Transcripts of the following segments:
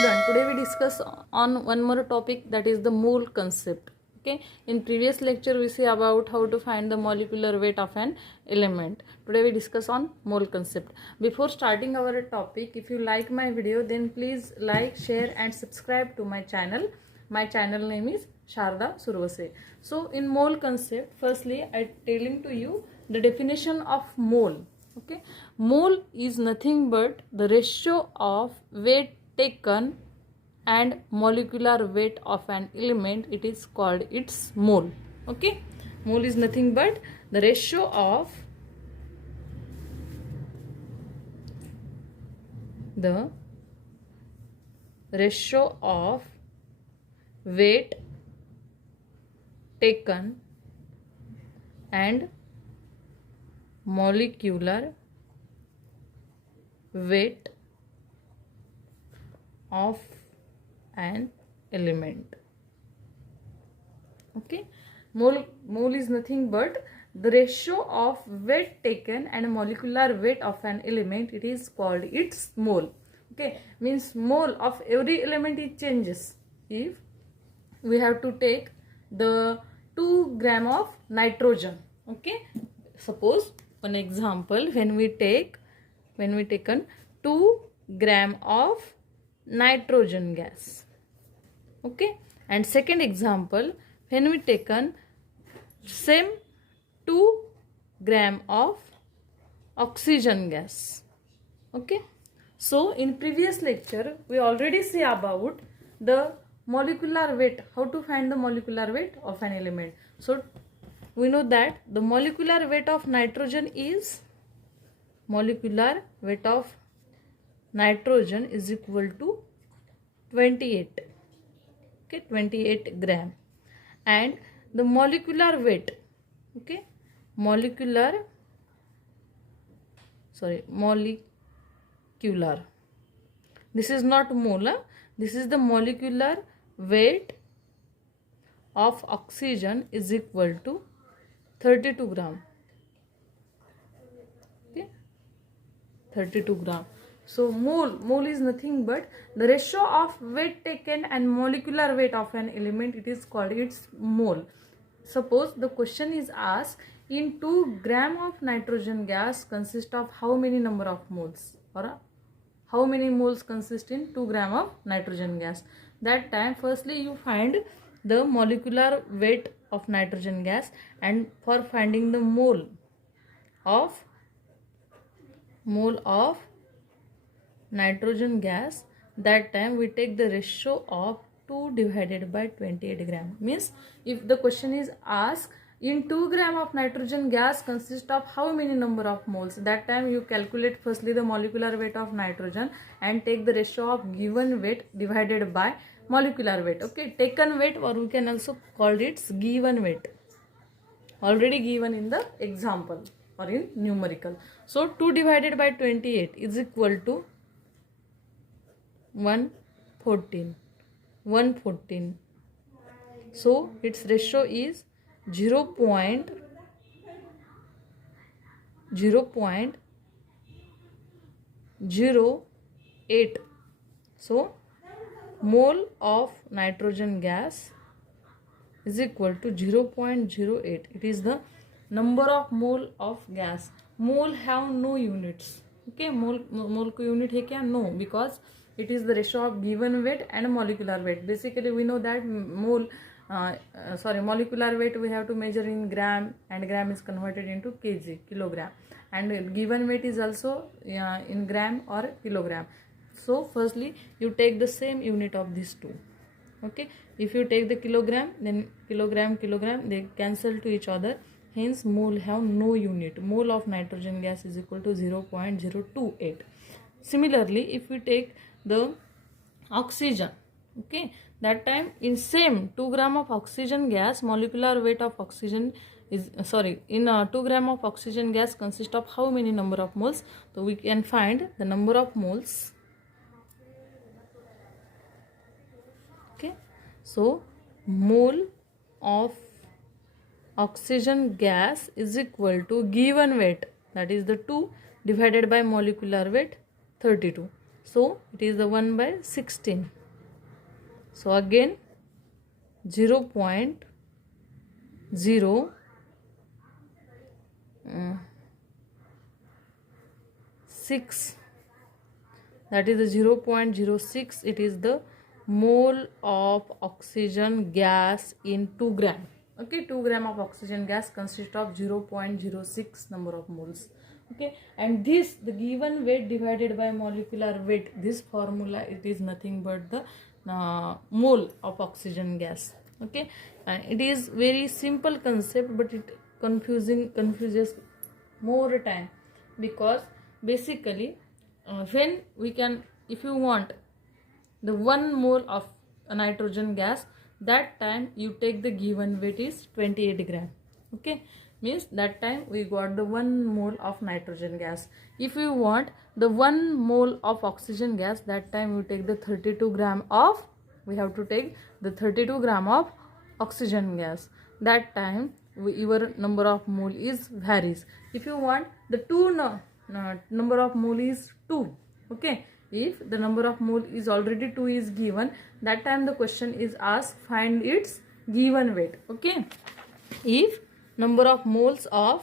student, today we discuss on one more topic, that is the mole concept. Okay, in previous lecture we see about how to find the molecular weight of an element. Today we discuss on mole concept. Before starting our topic, if you like my video, then please like, share and subscribe to my channel. My channel name is Sharda Survase. So in mole concept, firstly I telling to you the definition of mole. Okay, mole is nothing but the ratio of weight taken and molecular weight of an element. It is called its mole. Okay, mole is nothing but the ratio of weight taken and molecular weight of an element. Okay, mole is nothing but the ratio of weight taken and molecular weight of an element. It is called its mole. Okay, means mole of every element it changes. If we have to take the 2 gram of nitrogen, okay, suppose one example, when we taken 2 gram of nitrogen gas, okay, and second example, when we taken same 2 gram of oxygen gas. Okay, so in previous lecture we already see about the molecular weight, how to find the molecular weight of an element. So we know that the molecular weight of nitrogen is equal to 28. Okay, 28 gram, and the molecular weight, okay, molecular, this is not molar, this is the molecular weight of oxygen is equal to 32 gram. Okay, 32 gram. So mole is nothing but the ratio of weight taken and molecular weight of an element. It is called its mole. Suppose the question is asked, in 2 gram of nitrogen gas consist of how many number of moles, or how many moles consist in 2 gram of nitrogen gas. That time firstly you find the molecular weight of nitrogen gas, and for finding the mole of nitrogen gas, that time we take the ratio of 2 divided by 28 gram. Means if the question is asked, in 2 gram of nitrogen gas consist of how many number of moles, that time you calculate firstly the molecular weight of nitrogen and take the ratio of given weight divided by molecular weight. Okay, taken weight, or we can also call it given weight, already given in the example or in numerical. So 2 divided by 28 is equal to 114. So its ratio is 0.08. So mole of nitrogen gas is equal to 0.08. It is the number of mole of gas. Mole have no units. Okay, mole को unit है क्या? No, because it is the ratio of given weight and molecular weight. Basically we know that molecular weight we have to measure in gram, and gram is converted into kg, kilogram, and given weight is also in gram or kilogram. So firstly you take the same unit of these two. Okay, if you take the kilogram, then kilogram they cancel to each other, hence mole have no unit. Mole of nitrogen gas is equal to 0.028. Similarly, if we take the oxygen, okay, that time in same 2 gram of oxygen gas, molecular weight of oxygen is in 2 gram of oxygen gas consist of how many number of moles. So we can find the number of moles. Okay, so mole of oxygen gas is equal to given weight, that is the 2 divided by molecular weight 32. So it is the 1 by 16. So again 0.0 6, that is the 0.06. It is the mole of oxygen gas in 2 gram. Okay, 2 gram of oxygen gas consists of 0.06 number of moles. Okay, and this, the given weight divided by molecular weight, this formula, it is nothing but the mole of oxygen gas. Okay, and it is very simple concept, but it confuses more time, because basically when we can, if you want the 1 mole of a nitrogen gas, that time you take the given weight is 28 gram. Okay, means that time we got the 1 mole of nitrogen gas. If you want the 1 mole of oxygen gas, that time you take the 32 gram of, we have to take the 32 gram of oxygen gas. That time your number of mole is varies. If you want the number of mole is 2. Okay, if the number of mole is already 2 is given, that time the question is asked, find its given weight. Okay, if number of moles of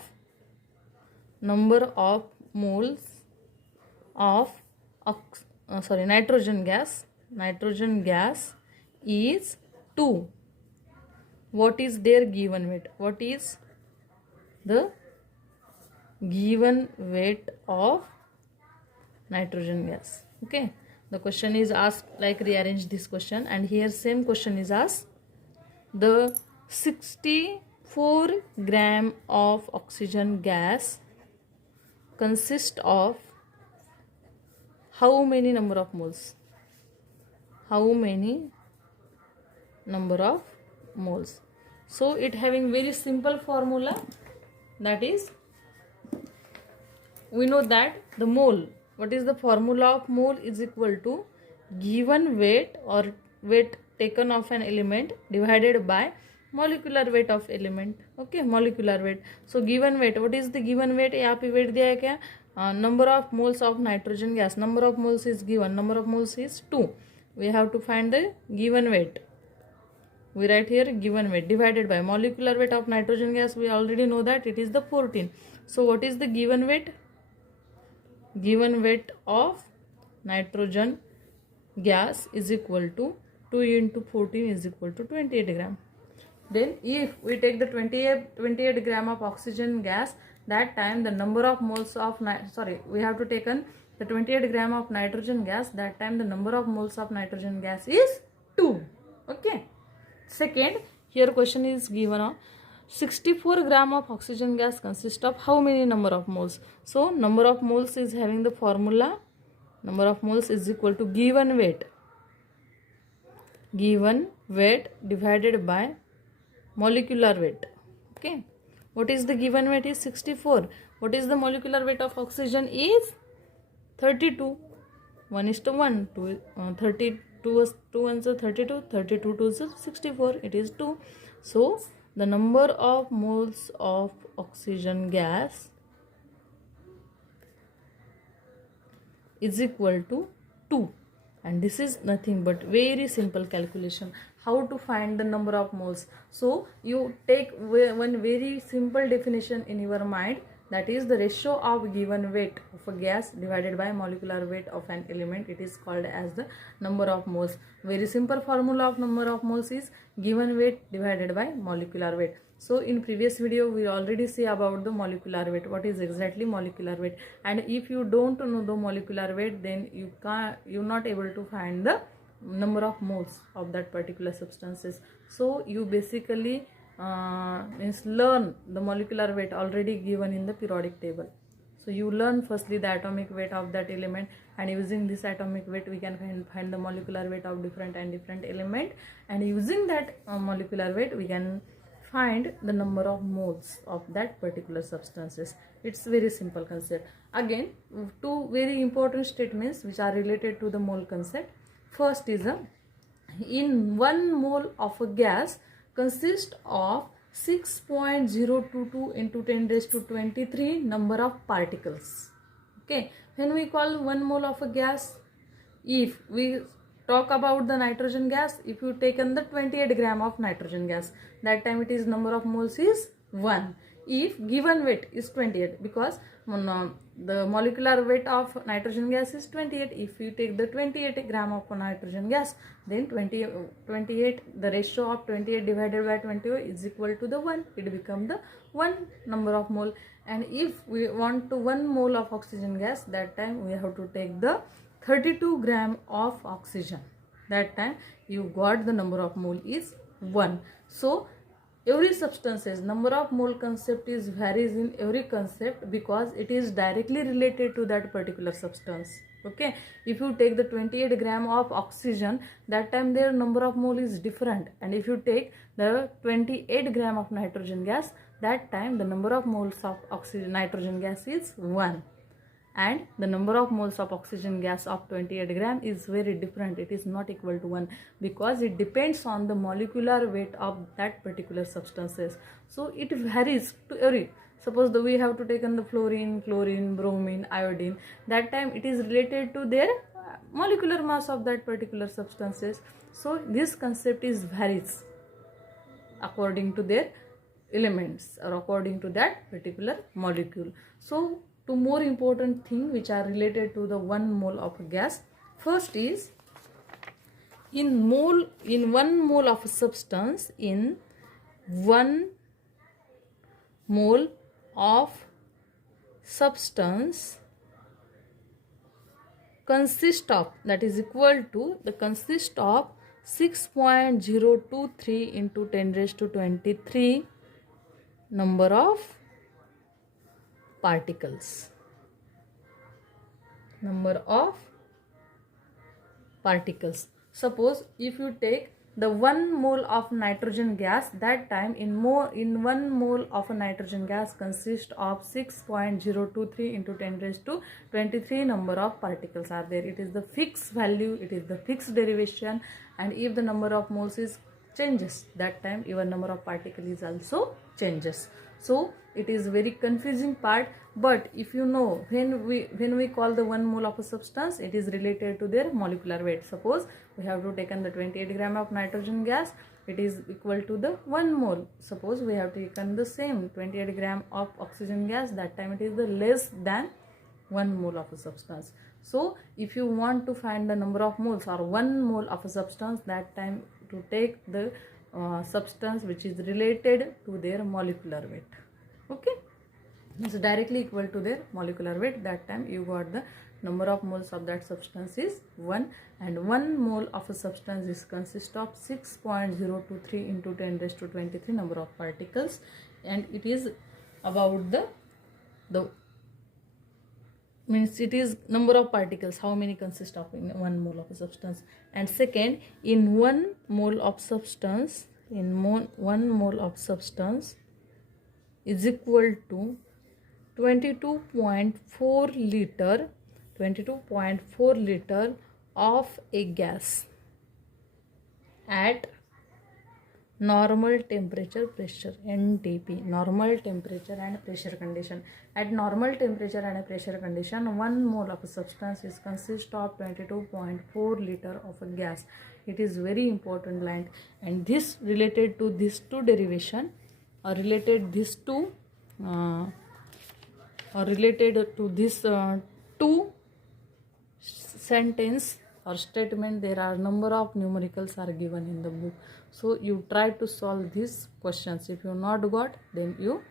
nitrogen gas is 2, what is their given weight? What is the given weight of nitrogen gas? Okay, the question is asked like, rearrange this question, and here same question is asked. The 64 gram of oxygen gas consists of how many number of moles? How many number of moles? So it having very simple formula, that is, we know that the mole, what is the formula of mole, is equal to given weight or weight taken of an element divided by molecular weight of element. Okay, molecular weight. So given weight, what is the given weight? यहाँ पे weight दिया है क्या? Number of moles of nitrogen gas. Number of moles is given. Number of moles is 2. We have to find the given weight. We write here given weight divided by molecular weight of nitrogen gas. We already know that it is the 14. So what is the given weight? Given weight of nitrogen gas is equal to 2 into 14 is equal to 28 gram. Then if we take the 28 gram of oxygen gas, that time the number of moles of we have to take the 28 gram of nitrogen gas, that time the number of moles of nitrogen gas is 2. Okay, second, here question is given of 64 gram of oxygen gas consists of how many number of moles? So number of moles is having the formula, number of moles is equal to given weight divided by molecular weight. Okay, what is the given weight is 64. What is the molecular weight of oxygen is 32. 1:1. 32 ones are 32. 32 2s are 64. It is 2. So the number of moles of oxygen gas is equal to 2. And this is nothing but very simple calculation. How to find the number of moles? So you take one very simple definition in your mind, that is the ratio of given weight of a gas divided by molecular weight of an element. It is called as the number of moles. Very simple formula of number of moles is given weight divided by molecular weight. So in previous video we already see about the molecular weight, what is exactly molecular weight, and if you don't know the molecular weight, then you're not able to find the number of moles of that particular substances. So you basically learn the molecular weight already given in the periodic table. So you learn firstly the atomic weight of that element, and using this atomic weight we can find the molecular weight of different element, and using that molecular weight we can find the number of moles of that particular substances. It's very simple concept. Again, two very important statements which are related to the mole concept. First is in 1 mole of a gas consists of 6.022 into 10 raised to 23 number of particles. Okay, when we call 1 mole of a gas, if we talk about the nitrogen gas, if you taken the 28 gram of nitrogen gas, that time it is number of moles is 1. If given weight is 28, because the molecular weight of nitrogen gas is 28. If you take the 28 gram of nitrogen gas, then 28, the ratio of 28 divided by 28 is equal to the 1. It become the 1 number of mole. And if we want to 1 mole of oxygen gas, that time we have to take the 32 gram of oxygen. That time you got the number of mole is 1. So every substances number of mole concept is varies in every concept, because it is directly related to that particular substance. Okay, if you take the 28 gram of oxygen, that time their number of mole is different. And if you take the 28 gram of nitrogen gas, that time the number of moles of oxygen nitrogen gas is 1. And the number of moles of oxygen gas of 28 gram is very different. It is not equal to 1, because it depends on the molecular weight of that particular substances. So it varies to every. Suppose we have to take on the fluorine, chlorine, bromine, iodine, that time it is related to their molecular mass of that particular substances. So this concept is varies according to their elements or according to that particular molecule. So two more important things which are related to the 1 mole of gas. First is in 1 mole of substance, in 1 mole of substance consist of, that is equal to, the consist of 6.023 into 10 raised to 23 number of particles. Number of particles. Suppose if you take the 1 mole of nitrogen gas, that time in 1 mole of a nitrogen gas consists of 6.023 into 10 raised to 23 number of particles are there. It is the fixed value, it is the fixed derivation, and if the number of moles is changes, that time your number of particles is also changes. So it is very confusing part, but if you know, when we call the 1 mole of a substance, it is related to their molecular weight. Suppose we have to taken the 28 gram of nitrogen gas, it is equal to the 1 mole. Suppose we have taken the same 28 gram of oxygen gas, that time it is the less than 1 mole of a substance. So if you want to find the number of moles or 1 mole of a substance, that time to take the substance which is related to their molecular weight. Okay, it's directly equal to their molecular weight. That time you got the number of moles of that substance is 1, and 1 mole of a substance is consist of 6.023 into 10 raised to 23 number of particles, and it is about the means it is number of particles, how many consist of in 1 mole of a substance. And second, in 1 mole of substance, in 1 mole of substance is equal to 22.4 liter of a gas at normal temperature pressure, NTP, normal temperature and pressure condition. At normal temperature and pressure condition, 1 mole of a substance is consist of 22.4 liter of a gas. It is very important line, and this related to these two derivation or related these two two sentence or statement. There are number of numericals are given in the book, so you try to solve these questions. If you not got, then you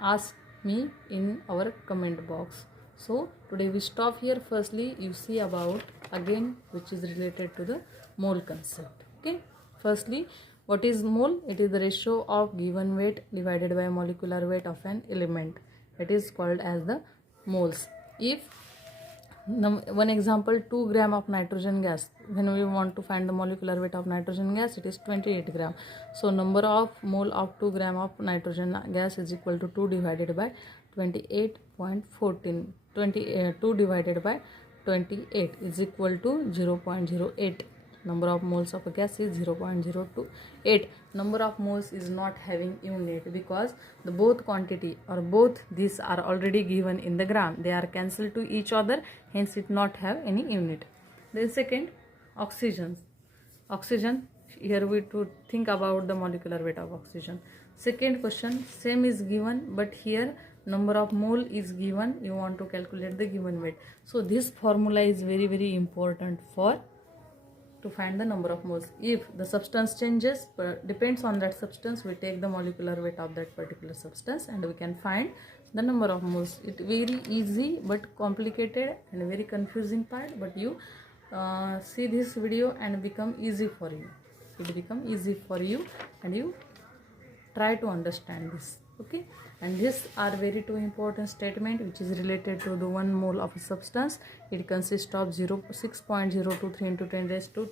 ask me in our comment box. So today we stop here. Firstly, you see about again which is related to the mole concept. Okay, firstly, what is mole? It is the ratio of given weight divided by molecular weight of an element. It is called as the moles. If one example, 2 gram of nitrogen gas, when we want to find the molecular weight of nitrogen gas, it is 28 gram. So number of mole of 2 gram of nitrogen gas is equal to 2 divided by 28.14. 2 divided by 28 is equal to 0.08. Number of moles of a gas is 0.028. Number of moles is not having unit, because the both quantity or both these are already given in the gram. They are cancelled to each other, hence it not have any unit. Then second, oxygen. Here we to think about the molecular weight of oxygen. Second question, same is given, but here number of mole is given. You want to calculate the given weight. So this formula is very important for to find the number of moles. If the substance changes, depends on that substance, we take the molecular weight of that particular substance and we can find the number of moles. It very easy but complicated and very confusing part, but you see this video and become easy for you. It become easy for you and you try to understand this. Okay, and these are very two important statement which is related to the 1 mole of a substance. It consists of 6.023 into 10 raised to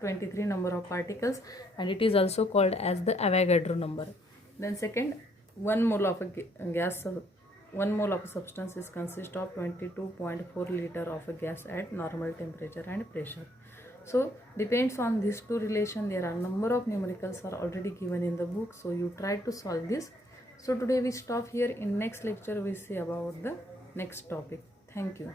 23 number of particles, and it is also called as the Avogadro number. Then second, 1 mole of a gas, 1 mole of a substance is consist of 22.4 liter of a gas at normal temperature and pressure. So depends on these two relation. There are number of numericals are already given in the book, so you try to solve this. So today we stop here. In next lecture we see about the next topic. Thank you.